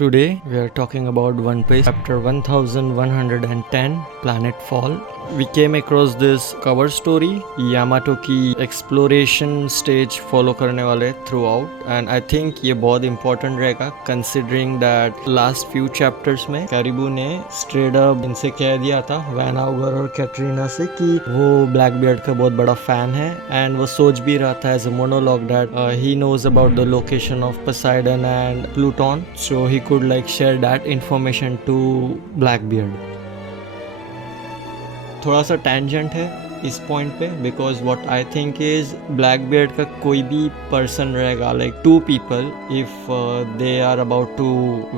Today we are talking about One Piece chapter 1110 Planetfall. We came across this cover story Yamato की exploration stage follow करने वाले through out and I think ये बहुत important रहेगा considering that last few chapters में caribou ने straight up इनसे कह दिया था वैन आउगर और कैटरीना से कि वो ब्लैक बियर्ड का बहुत बड़ा फैन है एंड वो सोच भी रहा था as a monologue that he knows about the location of Poseidon and Pluton so he could like share that information to Black Beard. थोड़ा सा टेंजेंट है इस पॉइंट पे because what I think is Black Beard का कोई भी person रहेगा like to people if they are about to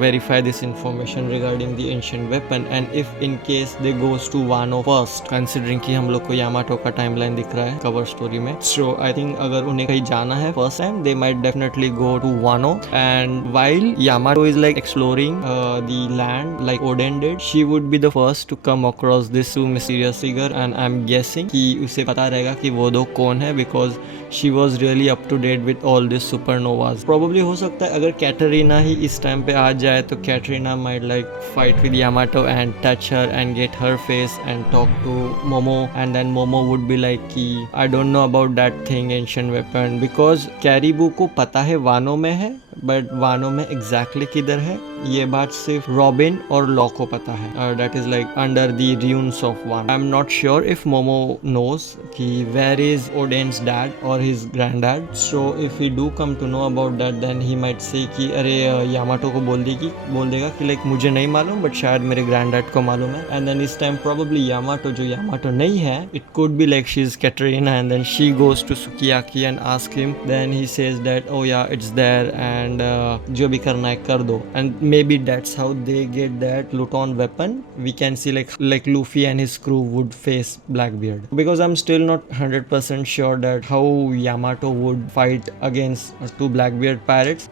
verify this information regarding the ancient weapon and if in case they goes to Wano first considering कि हम लोग को Yamato का timeline दिख रहा है कवर स्टोरी में सो आई थिंक अगर उन्हें कहीं जाना है first time they might definitely go to Wano and while Yamato is like exploring the land like Oden did she would be the first to come across this two mysterious figure and I am guessing कि उसे पता रहेगा कि वो दो कौन है because she was really up to date with all this supernovas. Probably हो सकता है अगर कैटरीना ही इस टाइम पे आ जाए तो Katrina might like fight with Yamato and touch her and get her face and talk to Momo and then Momo would be like कि I don't know about that thing ancient weapon because Caribou को पता है वानो में है but वानो में exactly किधर है ये बात सिर्फ रॉबिन और लॉ को पता है that is like under the ruins of Wano. I am not sure if Momo knows कि वेयर इज ओडेन्स डैड और his granddad so if he do come to know about that then he might say कि अरे Yamato को बोल देगा कि like मुझे नहीं मालूम बट शायद मेरे ग्रैंडडैड को मालूम है एंड देन इस टाइम प्रोबेबली यामाटो जो यामाटो नहीं है it could be like she is Katrina and then she goes to Sukiyaki and ask him then he says that oh yeah it's there and जो भी करना है कर दो and maybe that's how they get that Pluton weapon. We can see like Luffy and his crew would face Blackbeard because I'm still not 100% sure that how Yamato would fight against two Blackbeard pirates.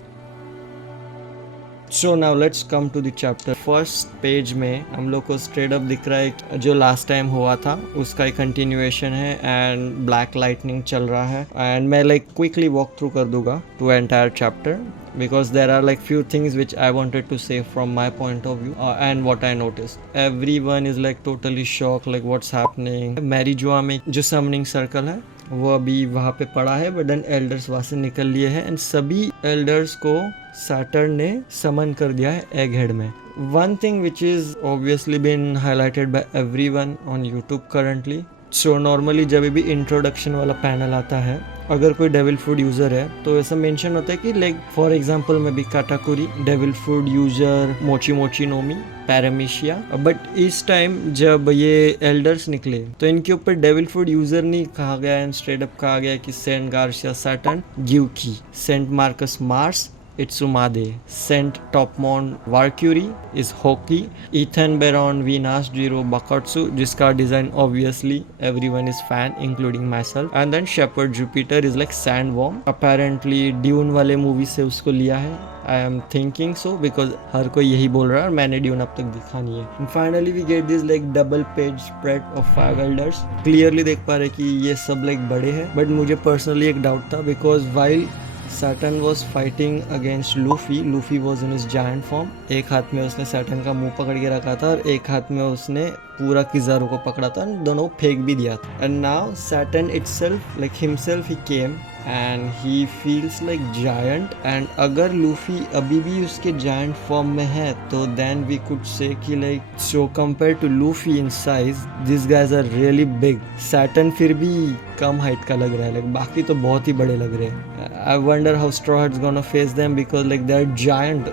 So now let's come to the chapter. First page में हम लोग को straight up दिख रहा है जो last time हुआ था उसका एक continuation है and black lightning चल रहा है and मैं like quickly walk through कर दूंगा to entire chapter because there are like few things which I wanted to say from my point of view and what I noticed. Everyone is like totally shocked like what's happening. मैरिजुआ में जो summoning circle है वो अभी वहाँ पे पड़ा है but then elders वहाँ से निकल लिए हैं एंड सभी एल्डर्स को सैटर्न ने समन कर दिया है एग हेड में. One thing which is obviously been highlighted by everyone on YouTube currently so normally जब भी इंट्रोडक्शन वाला पैनल आता है अगर कोई डेविल फूड यूज़र है तो ऐसा मेंशन होता है कि लाइक फॉर एग्जांपल में भी काटाकुरी डेविल फूड यूज़र मोची मोची नोमी पैरामीशिया बट इस टाइम जब ये एल्डर्स निकले तो इनके ऊपर डेविल फूड यूज़र नहीं कहा गया एंड स्ट्रेट अप कहा गया कि Saint Garcia Saturn Gyuki Saint Marcus Mars Itsumade, Saint Topmon Valkyrie is Hoki, Ethan Baron Venus Jiro Bakatsu जिसका design obviously everyone is fan including myself and then Shepherd Jupiter is like Sandworm apparently Dune वाले movie से उसको लिया है I am thinking so because हर कोई यही बोल रहा है और मैंने ड्यून अब तक दिखा नहीं है. And finally we get this like double page spread of 5 elders. Clearly देख पा रहे कि ये सब like बड़े हैं but मुझे personally एक डाउट था because while Saturn was fighting against Luffy. Luffy was in his giant form. एक हाथ में उसने Saturn का मुंह पकड़ के रखा था और एक हाथ में उसने पूरा किज़ारू को पकड़ा था दोनों फेंक भी दिया था. And now Saturn itself, like himself, he came and he feels like giant. And अगर Luffy अभी भी उसके giant form में है तो then we could say कि like so compared to Luffy in size, these guys are really big. Saturn फिर भी कम हाइट का लग रहा है like बाकी तो बहुत ही बड़े लग रहे हैं. I wonder how Straw Hat's gonna face them because like they're giant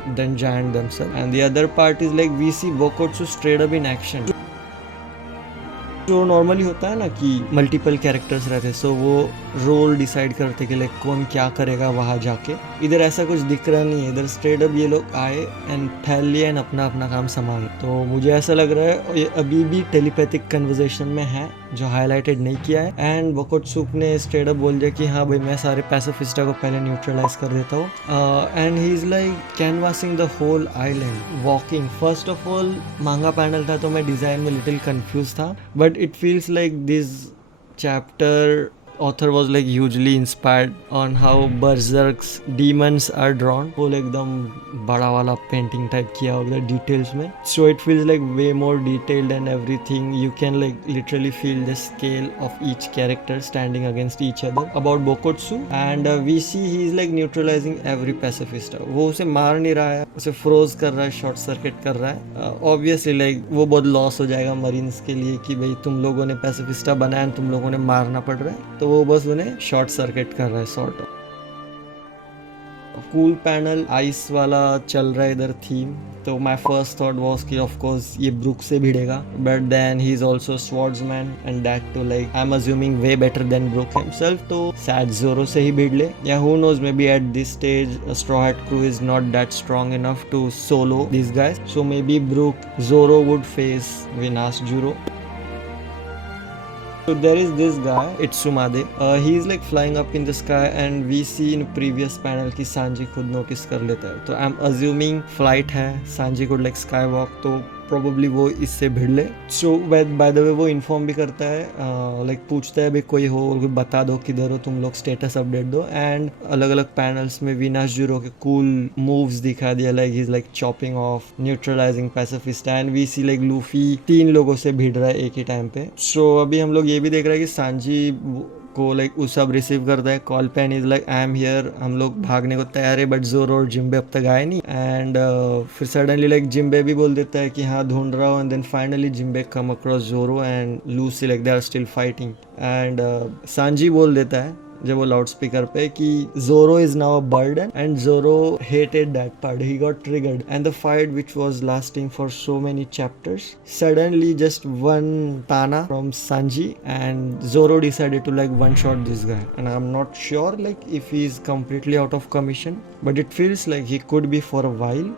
themselves. And the other part is like we see Bokotsu straight up in action. जो नॉर्मली होता है ना कि मल्टीपल कैरेक्टर्स रहते हैं सो वो रोल डिसाइड करते कि लाइक कौन क्या करेगा वहाँ जाके. इधर ऐसा कुछ दिख रहा नहीं है. इधर स्ट्रेट अप ये लोग आए एंड फैल लिए एंड अपना अपना काम संभाले. तो मुझे ऐसा लग रहा है ये अभी भी टेलीपैथिक कन्वर्सेशन में है जो हाईलाइटेड नहीं किया है एंड बोकोत्सुक ने स्ट्रेट अप बोल दिया कि हाँ भाई मैं सारे पैसिफिस्टा को पहले न्यूट्रलाइज कर देता हूँ and he is like canvassing the whole island walking. First of all manga panel था तो मैं डिज़ाइन में लिटिल कंफ्यूज था but it feels like this chapter author was like hugely inspired on how berserk's demons are drawn. वो एकदम बड़ा वाला painting type किया होगा डिटेल्स में, so it feels like way more detailed and everything. You can like literally feel the scale of each character standing against each other. About Bokotsu, and we see he is like neutralizing every pacifista. वो उसे मार नहीं रहा है, उसे froze कर रहा है, शॉर्ट सर्किट कर रहा है. ऑब्वियसली लाइक वो बहुत लॉस हो जाएगा मरीन्स के लिए कि भाई तुम लोगों ने पैसिफिस्टा बनाया, तुम लोगों ने मारना पड़ रहा है, तो वो बस उन्हें शॉर्ट सर्किट कर रहा है sort of. Cool panel ice वाला चल रहा है इधर थीम. तो माई फर्स्ट थॉट वॉज कि ऑफ कोर्स ये ब्रुक से भिड़ेगा, but then he is also swordsman and that too like I am assuming way better than Brook himself, तो शायद जोरो से ही भिड़ ले, या who knows maybe at this stage Straw Hat crew is not that strong enough to solo this guys, so maybe Brook Zoro would face विनाश जुरो. So there is this guy, Itsumade. He is like flying up in the sky, and we see in previous panel कि Sanji खुद notice कर लेता है. तो I'm assuming flight है, Sanji को like skywalk, तो probably वो इससे भिड़ ले. So by the way वो inform भी करता है, like पूछता है भाई कोई हो, बता दो किधर हो तुम लोग, status update दो. And अलग अलग panels में विनाश जुरो के cool moves दिखा दिया, like he's like chopping off, neutralizing pacifist, and we see like Luffy 3 लोगों से भिड़ रहा है एक ही टाइम पे. So अभी हम लोग ये भी देख रहे हैं कि सांजी को लाइक उसब रिसीव करता है कॉल पे, and is like I am here, हम लोग भागने को तैयार है, बट जोरो और जिम्बे अब तक आए नहीं. एंड फिर सडनली लाइक जिम्बे भी बोल देता है कि हाँ ढूंढ रहा हूँ, and then finally Jimbe come across Zoro and Lucci, like they are still fighting. And Sanji बोल देता है जब वो लाउड स्पीकर पे कि Zoro is now a burden, and Zoro hated that part, he got triggered, and the fight which was lasting for so many chapters suddenly just one ताना from Sanji, and Zoro decided to like one shot this guy. And I am not sure like if he is completely out of commission, but it feels like he could be for a while.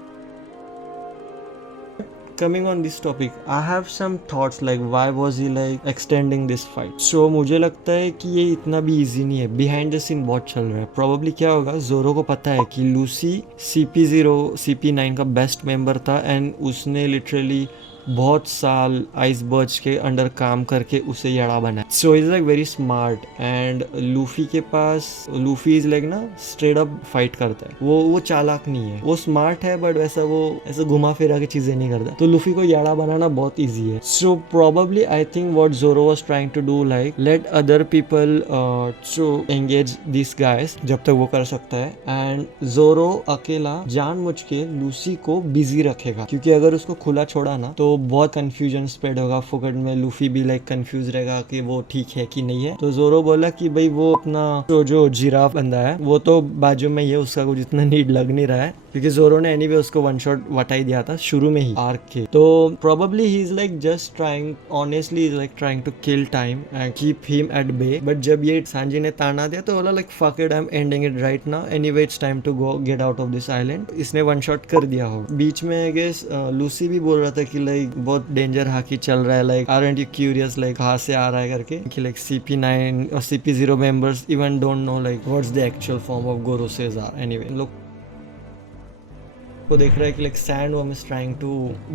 Coming on this topic, I have some thoughts like why was he like extending this fight. So मुझे लगता है कि ये इतना भी easy नहीं है, behind the scene बहुत चल रहा है. Probably क्या होगा, जोरो को पता है कि लूसी CP0 CP9 का बेस्ट मेंबर था, एंड उसने लिटरली बहुत साल आइस बर्च के अंडर काम करके उसे यड़ा बना. So is like very smart, and Luffy के पास, लूफी इज लाइक ना स्ट्रेट अप फाइट करता है, वो चालाक नहीं है, वो स्मार्ट है, बट वैसा वो ऐसा घुमा फिरा के चीजें नहीं करता, तो लूफी को यड़ा बनाना बहुत ईजी है. So probably I think what Zoro was trying to do like let other people to engage this guys जब तक वो कर सकता है, एंड जोरो अकेला जानबूझ के लूसी को बिजी रखेगा, क्योंकि अगर उसको खुला छोड़ा ना तो बहुत कंफ्यूजन स्प्रेड होगा फुकट में. लूफी भी लाइक कंफ्यूज रहेगा कि वो ठीक है कि नहीं है. तो जोरो बोला कि भाई वो अपना जो जिराफ बंदा है वो तो बाजू में ही है, उसका कुछ इतना नीड लग नहीं रहा है, क्योंकि जोरो ने एनीवे उसको वन शॉट वटाई दिया था शुरू में ही आर्क के. तो probably he is like just trying, honestly is like trying to kill time and keep him at bay. But जब ये सांजी ने ताना दिया तो बोला like fuck it, I am ending it right now, anyway it's time to go get out of this island. इसने one shot कर दिया हो. बीच में आई गेस लूसी भी बोल रहा था कि लाइक बहुत डेंजर हाकी चल रहा है, like aren't you curious like कहाँ से आ रहा है करके, कि लाइक CP9 और CP0 members even don't know like what's the actual form of Goro Sejar. Anyway लोग को देख रहा है कि like sandworm is trying to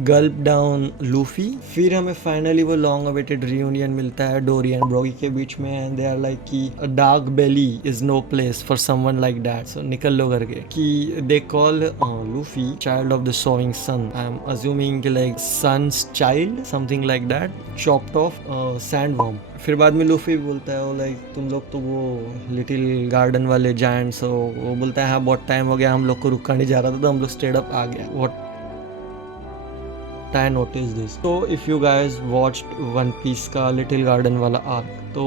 gulp down Luffy. फिर हमें फाइनली वो लॉन्ग अवेटेड रियूनियन मिलता है डोरी एंड ब्रोगी के बीच में, एंड दे आर लाइक कि a dark belly is no place for someone like that, so निकल लो करके. कि they call Luffy child of the sowing sun, I am assuming कि like sun's child something like that, chopped off sandworm. फिर बाद में Luffy बोलता है वो लाइक तुम लोग तो वो लिटिल गार्डन वाले जायंट्स हो. वो बोलता है हाँ बहुत टाइम हो गया, हम लोग को रुका नहीं जा रहा था, तो हम लोग स्ट्रेट अप आ गया. What I noticed this. So if you guys watched one piece का लिटिल गार्डन वाला आर्क, तो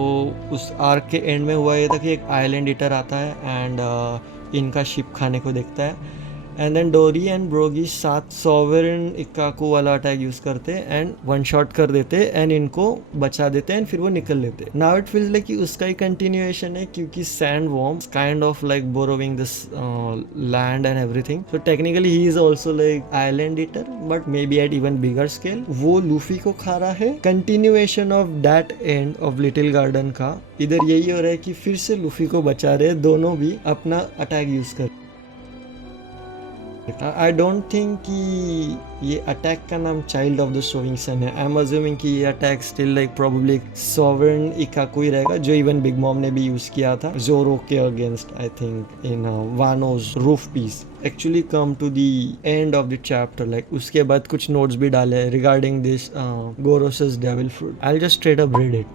उस आर्क के एंड में हुआ ये था कि एक आइलैंड ईटर आता है एंड इनका शिप खाने को देखता है, एंड देन डोरी एंड ब्रोगी साथ सॉवरेन इक्काकू वाला अटैक यूज करते एंड वन शॉट कर देते एंड इनको बचा देते एंड फिर वो निकल लेते. नाउ इट फील्स लाइक कि उसका ही कंटिन्यूएशन है, क्योंकि sand worms kind of like burrowing this land and everything. So technically he is also like island eater, but maybe at even bigger scale. वो Luffy को खा रहा है. Continuation of that end of little garden का इधर यही हो रहा है कि फिर से लूफी को बचा रहे, दोनों भी अपना अटैक यूज कर. I don't think कि ये अटैक का नाम child of the sowing sun है। आई एम अज्यूमिंग कि ये attack still like probably sovereign Ikaku ही रहेगा, जो इवन बिग मॉम ने भी यूज किया था जोरो के against, I think in Wano's roof piece. Actually come to the end of the chapter, like उसके बाद कुछ नोट्स भी डाले regarding this Gorosei's devil fruit. I just straight up read it.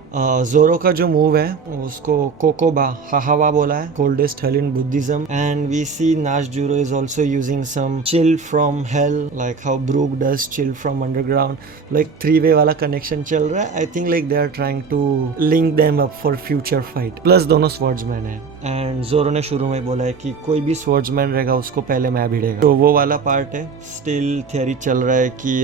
Zoro का जो मूव है उसको कोकोबा हाहावा बोला है, coldest hell in Buddhism, and we see Nusjuro is also using some chill from hell, like how Brook does chill from underground. Like 3-वे वाला connection चल रहा है। I think like they are trying to link them up for future fight. Plus दोनों swordsman है, and जोरो ने शुरू में बोला है कि कोई भी स्वर्ड्समैन रहेगा उसको पहले मैं भिड़ेगा, तो वो वाला पार्ट है। स्टिल थियरी चल रहा है कि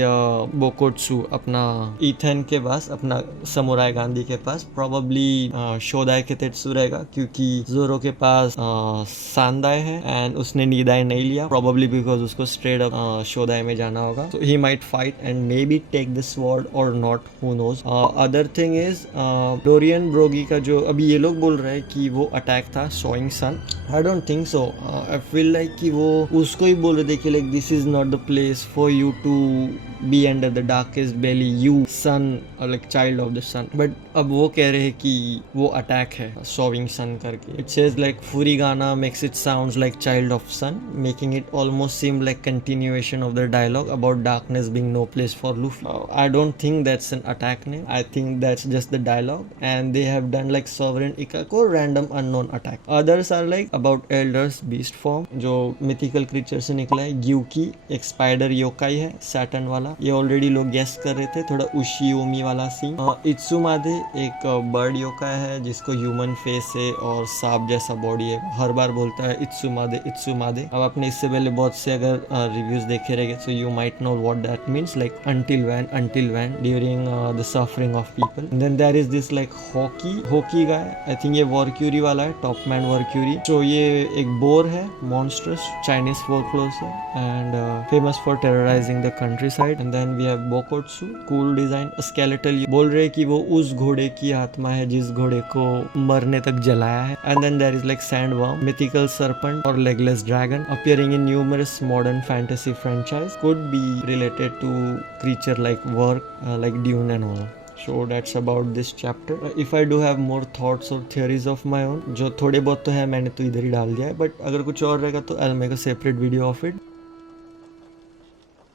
बोकोत्सु अपना ईथन के पास, अपना समुराई गांधी के पास प्रोबेबली शोदाई के तेत्सु रहेगा, क्योंकि जोरो के पास सांदाई है एंड उसने नीदाई नहीं लिया, प्रोबेबली बिकॉज उसको स्ट्रेट अप शोदाई में जाना होगा। तो he might fight and maybe take the sword और not, who knows. Other thing is Dorian Brogy का जो अभी ये लोग बोल रहे हैं कि वो अटैक था sowing sun, I don't think so. I feel like कि वो उसको ही बोल रहे थे कि like this is not the place for you to be under the darkest belly, you sun और like child of the sun. But अब वो कह रहे हैं कि वो अटैक है सोविंग सन करके। It says like furigana makes it sounds like child of sun, making it almost seem like continuation of the dialogue about darkness being no place for Luffy. I don't think that's an attack name, I think that's just the dialogue, and they have done like sovereign Ikako random unknown attack. Others are like about elders beast form, जो mythical creature से निकला है। ग्यूकी एक spider yokai है Saturn वाला, ये already लोग guess कर रहे थे, थोड़ा उशियोमी वाला सीन। इत्सुमादे एक बर्ड योकाई है जिसको ह्यूमन फेस है और सांप जैसा बॉडी है, हर बार बोलता है इत्सुमादे इत्सुमादे। अब आपने इससे पहले बहुत से अगर रिव्यूज देखे रहेंगे, so you might know what that means, like until when during the suffering of people. Then there is this like hokey guy, I think ये वॉरक्यूरी वाला है, टॉप मैन वॉरक्यूरी। तो ये एक बोर है, मॉन्स्टरस चाइनीज फोकलोर से, and famous for terrorising the country side. And then we have Bokotsu, cool design, skeletal, बोल रहे कि वो उस घोड़े की आत्मा है जिस घोड़े को मरने तक जलाया है। And then there is like sandworm, mythical serpent और legless dragon appearing in numerous modern fantasy franchise, could be related to creature like work like Dune and all. So that's about this chapter. If I do have more thoughts or theories of my own, जो थोड़े बहुत तो है मैंने तो इधर ही डाल दिया है, but अगर कुछ और रहेगा तो I'll make a separate video of it.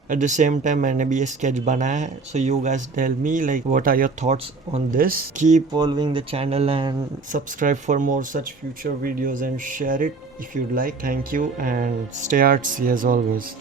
At the same time मैंने भी ये sketch बनाया है, so you guys tell me like what are your thoughts on this. Keep following the channel and subscribe for more such future videos and share it if you'd like. Thank you and stay artsy as always.